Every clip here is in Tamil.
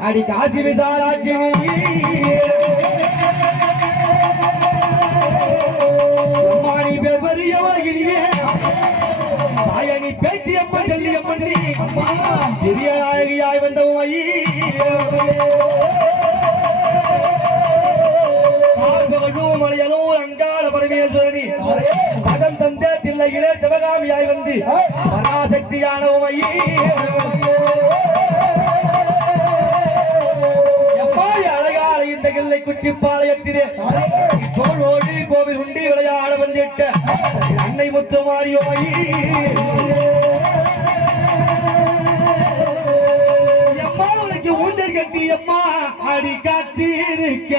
அடி காசி விசாலாட்சி அம்மாடி பேர் பெரிய உலகினியே தாயனி பேட்டி அம்மா சொல்லி அம்மண்ணி அம்மா பெரிய நாயகியாய் வந்த உமையி மலையனூர் அங்காள சிவகாமியாய் வந்து பராசக்தியான பேச்சிப்பாளையத்திலே தோளோடு கோவில் உண்டி விளையாட வந்திட்ட அன்னை முத்துமாரியோமயி அம்மா உனக்கு ஊஞ்சல் கட்டி அம்மா அடி காத்திருக்க.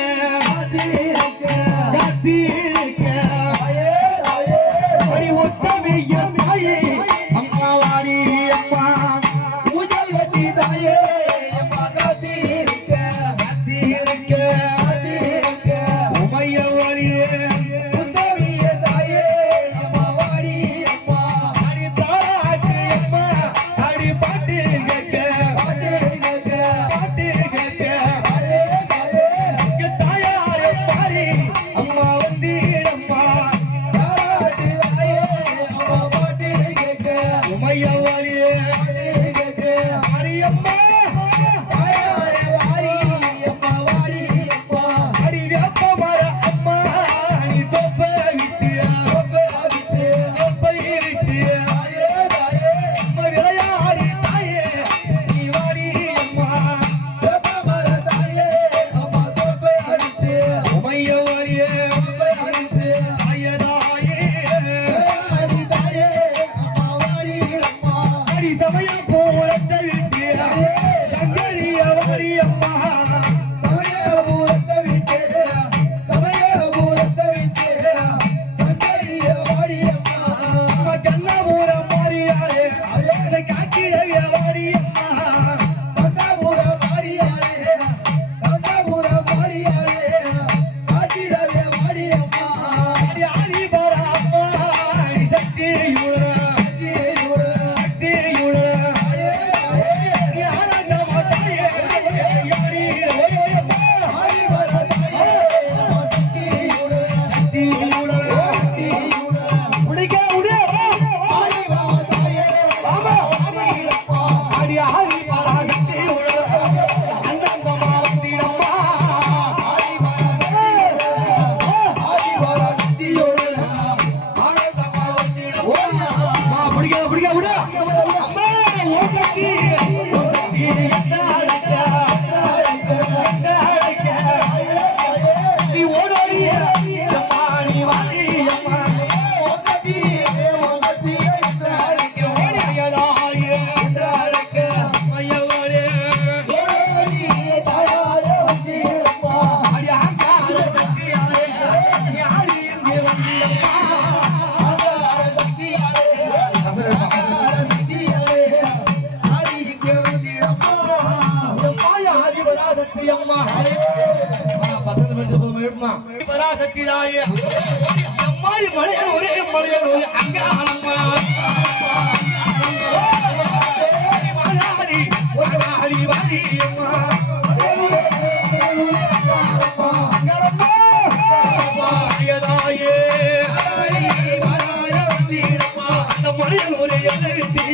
மழையன் ஒரு எல்லை விட்டு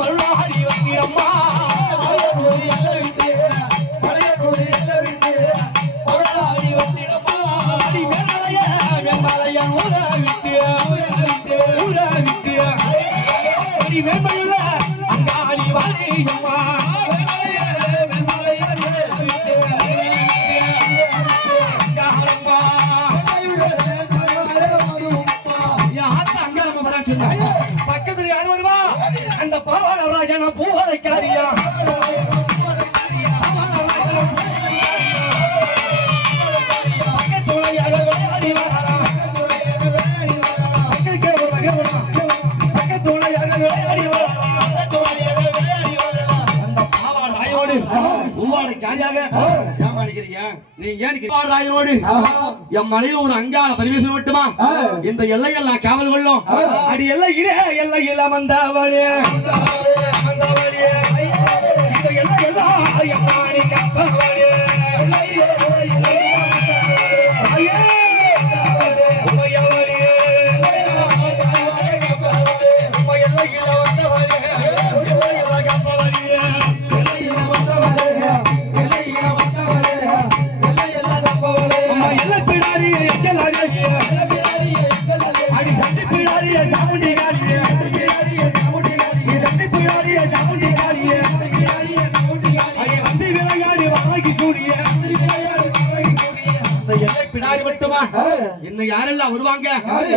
மருளாடி வந்திரம்மா லட்சணம் பூவரைக்காரியா இந்த எல்லையெல்லாம் காவல் கொள்ளும் அடி எல்லை இரே எல்லை இல்லாமல்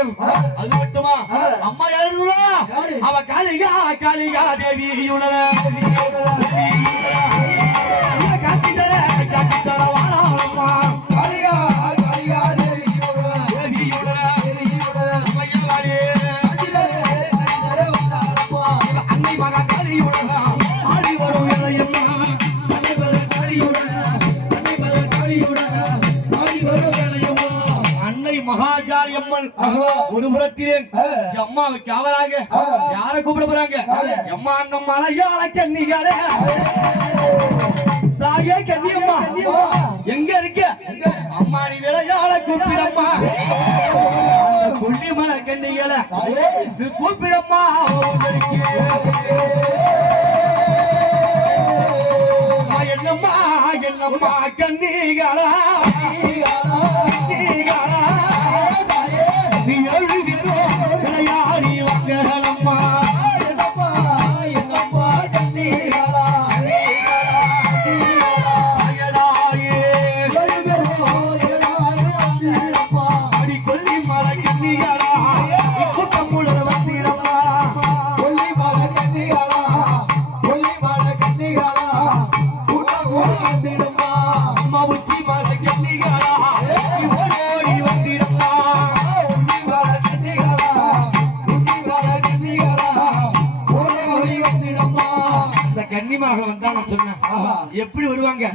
வீயம் அது மட்டுமா? அம்மா எழுதுறா அவ காளிகா காளிகா தேவியுடன காட்சி அம்மாவுக்கு அவராக. யார கூப்பிட போறாங்க? அம்மா அந்த மலையாள கன்னிகளே. தாயே கன்னியம்மா. எங்க இருக்க? அம்மா நீ விளையாட கூப்பிடம்மா. கொல்லிமலை கன்னிகளை கூப்பிடம்மா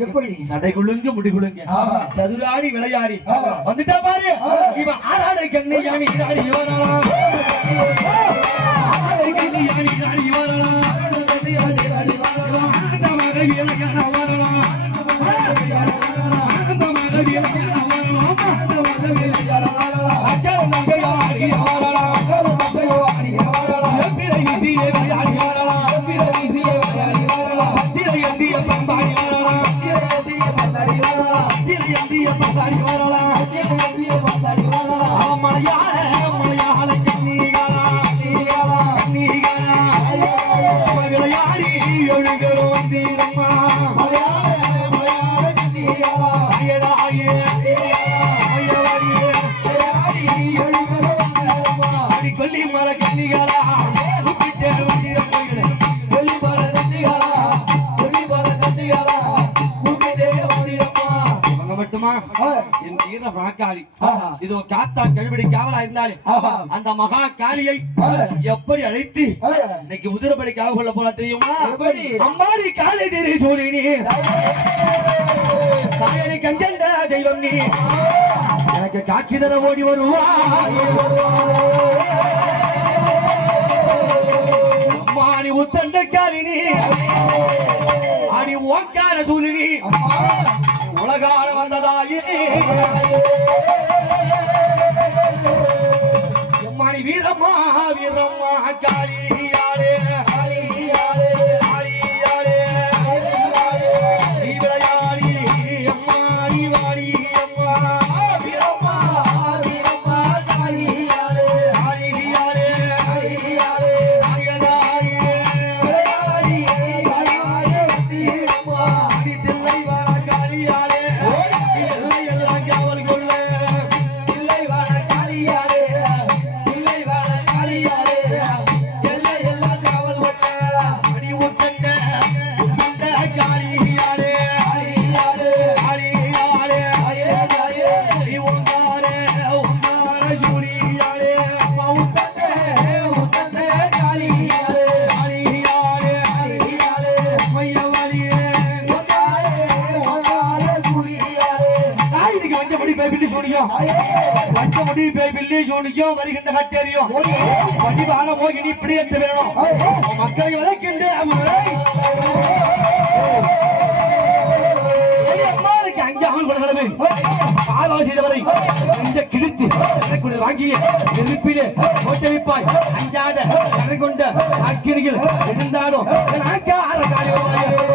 எப்படி? சடை குழுங்க முடி குழுங்க. சதுராடி விளையாடி. வந்துட்டா பாரு. இவன் ஆறாடை கண்ணி யானி இராடி ஆறாடை கண்ணி யானி இராடி வரலாம் ஆனந்தமாக கொல்லி மலை கண்ணிகளா கூப்பிட்டு வந்தீரம் போய்களே அவங்க மட்டுமா? என் வீர மகாகாளி இதோ காத்தான் கழுபடி காவலா இருந்தாலே அந்த மகா காளியை எப்படி அழைத்து இன்னைக்கு உதிரபலி காவ கொள்ள போல தெரியுமா? அம்பாடி காளி திரி சூழினி தாயனை கண்டென்ற தெய்வம் நீ? எனக்கு காட்சி தர ஓடி வருவா. அம்மாடி உத்தண்ட காலினி அடி ஓங்கார சூழினி உலகால வந்ததாயே. வீரம்மா காளியாளே ஐயும் வருகின்ற கட்டேரியும் வடிவான மோகினி இப்படி என்று வேணும் மக்களை விதைக்கின்ற ஆலோசித்தவரை இந்த கிழித்து வாங்கிய நெருப்பிலே ஓட்டளிப்பாய் அஞ்சாத கொண்ட அக்கிரியில் இருந்தாலும் காரியமாக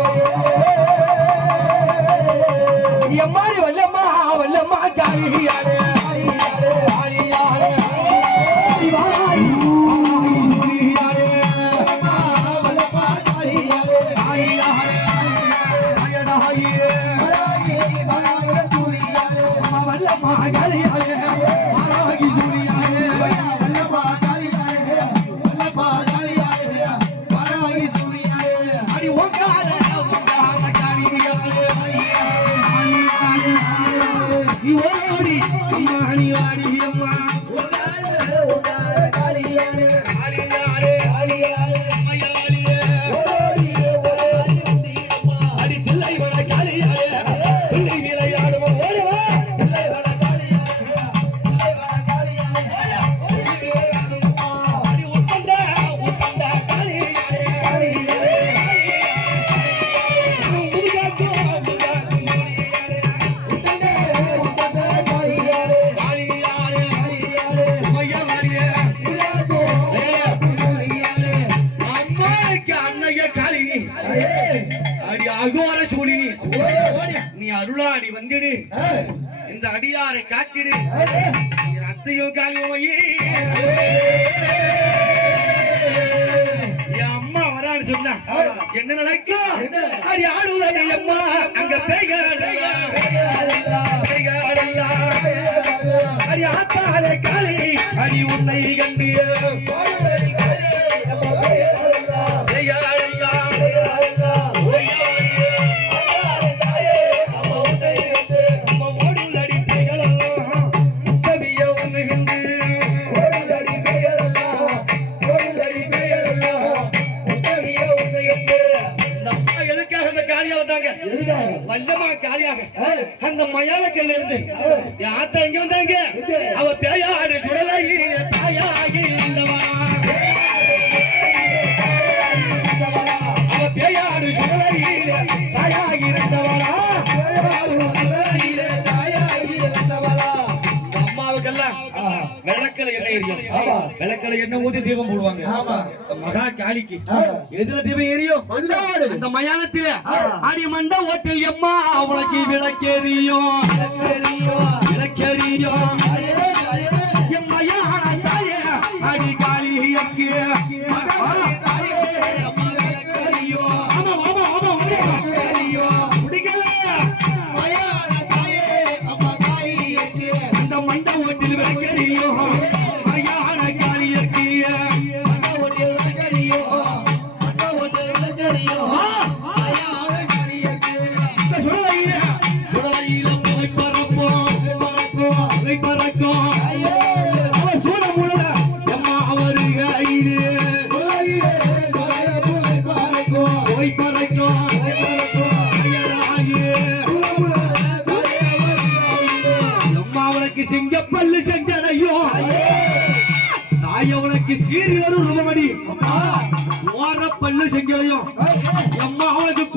ஆத்தாலே காளி அடி உன்னை கண்டிய தாயாகிருந்தவளா விளக்கல எண்ணெய் எரியும்? விளக்கல எண்ணெய் தீபம் போடுவாங்க? மகா காளிக்கு. எதுல தீபம் எரியும்? அந்த மயானத்தில. அடிமண்ட ஓட்டல் எம்மா அவளுக்கு விளக்கெரியும். விளக்கெரியும்.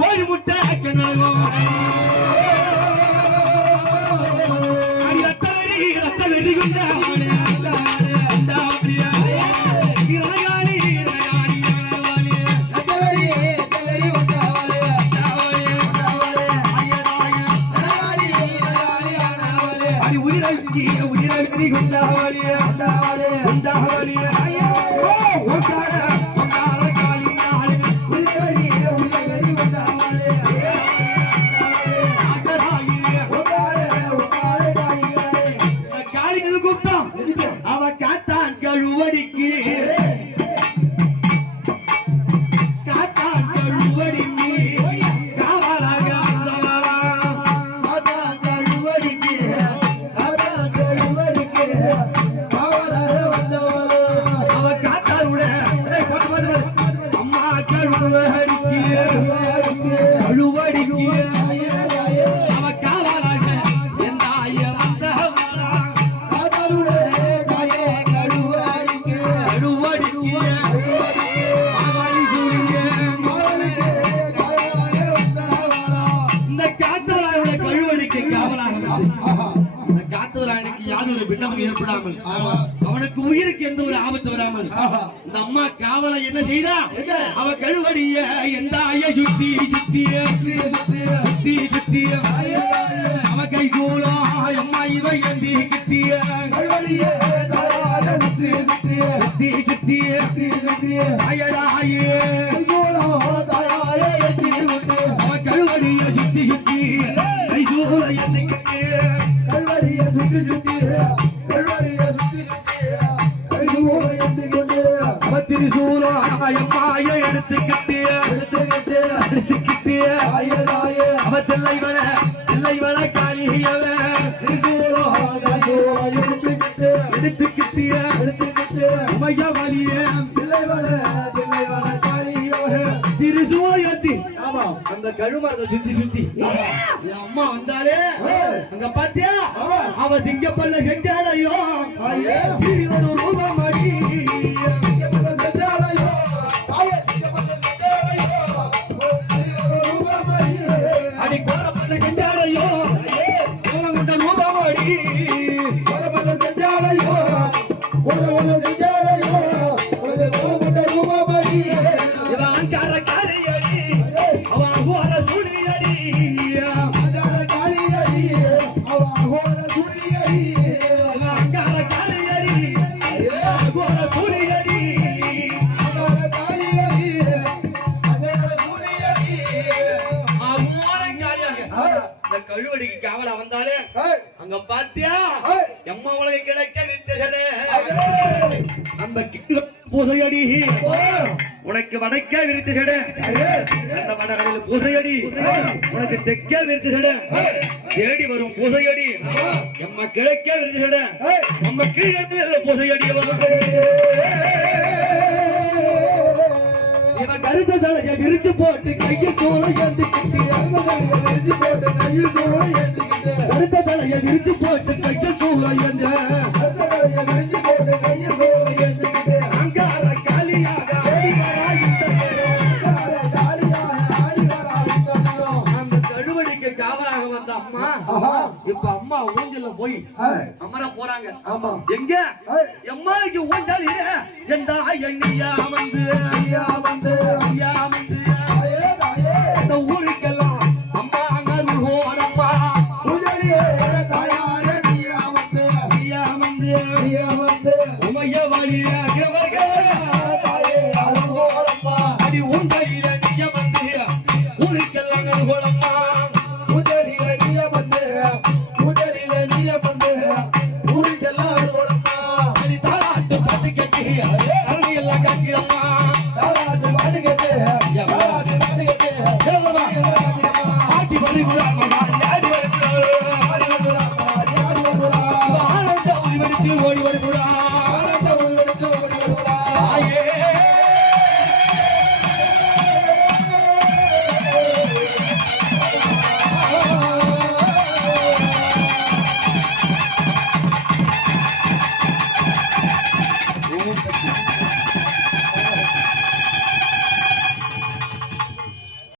ஒரு முட்டை யாதொரு விண்ணப்பம் ஏற்படாமல். அவனுக்கு உயிருக்கு எந்த ஒரு ஆபத்து வராமல். இந்த அம்மா காவலை என்ன செய்தா? அவ கழுவடிய எந்த ஐய சுத்தி சுத்திய சுத்தி சுத்திய அவ கை சூழா அம்மா இவ எந்தி கிட்டிய. சுத்தி சுத்திய அயடாயே திரிசூலா அம்மாய எடுத்து கிட்டிய. எடுத்து கிட்டிய. அவ தில்லைவன தில்லைவன காளியவ. எடுத்து கிட்டிய. உமைய வலிய. திருசூலத்தி அந்த கழுமரத்தை சுத்தி சுத்தி. என் அம்மா வந்தாலே அங்க பாத்தியா? அவ சிங்கப்பல்ல செஞ்சாலையோ அந்த பூசையடி. உனக்கு வடக்க விரித்து செட அந்த வடகடலில் பூசையடி. உனக்கு தெற்க விரித்து செட தேடி வரும் பூசையடி. எம்ம கிழக்க விரித்து செட நம்ம கீழே பூசையடி. இவன் கருத்த சலைய விரிச்சு போட்டு கையில் சோளை ஏந்தி கருத்த சலைய விரிச்சு போட்டு கையில் சோளை ஏந்த. இப்ப அம்மா ஊஞ்சல்ல போய் அமர போறாங்க. ஆமா. எங்க? எம்மாளுக்கு ஊஞ்சல் இல்ல எந்த எண்ணியா வந்து ஐயா வந்து. இந்த 네, 아니야.